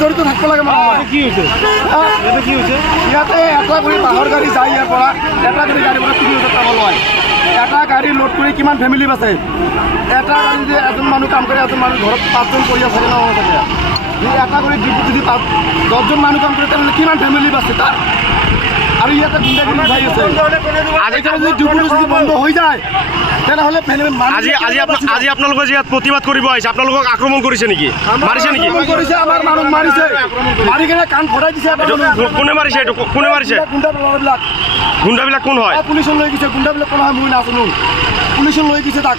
জড়িত থাকতে লাগে কি হৈছে ইয়াতে এটা কৰে বাহৰ গাড়ি যায় ইয়াৰ পৰা এটা কৰে গাড়ি পৰা ৩০০০ টাকা লয় এটা গাড়ি লোড করে কিমান ফ্যামিলি বাঁচে এটা গাড়ি যে এজন মানুষ কাম করে এজন মানুষ ঘৰত ৫জন পৰিয়াল থাকে না থাকে এটা করে যদি ১০জন মানুষ কাম করে তাহলে কিমান ফ্যামিলি বাঁচে তার আর ইয়াতে গুন্ডাগিরি ভাই আছে এখানে যদি ডিপুটি যদি বন্ধ হয়ে যায় তেনেহলে আজি আপোনালোকে যে প্ৰতিবাদ কৰিব আহিছে আপোনালোকক আক্ৰমণ কৰিছে নেকি মাৰিছে নেকি কৰিছে আমাৰ মানুহ মাৰিছে মাৰি কিনে কাণ ফটাই দিছে কোনে মাৰিছে এইটো কোনে মাৰিছে গুণ্ডাবিলাক কোন হয় পুলিচ লৈ গৈছে গুণ্ডাবিলাক কোন হয় মই নাজানো পুলিচ লৈ গৈছে তাক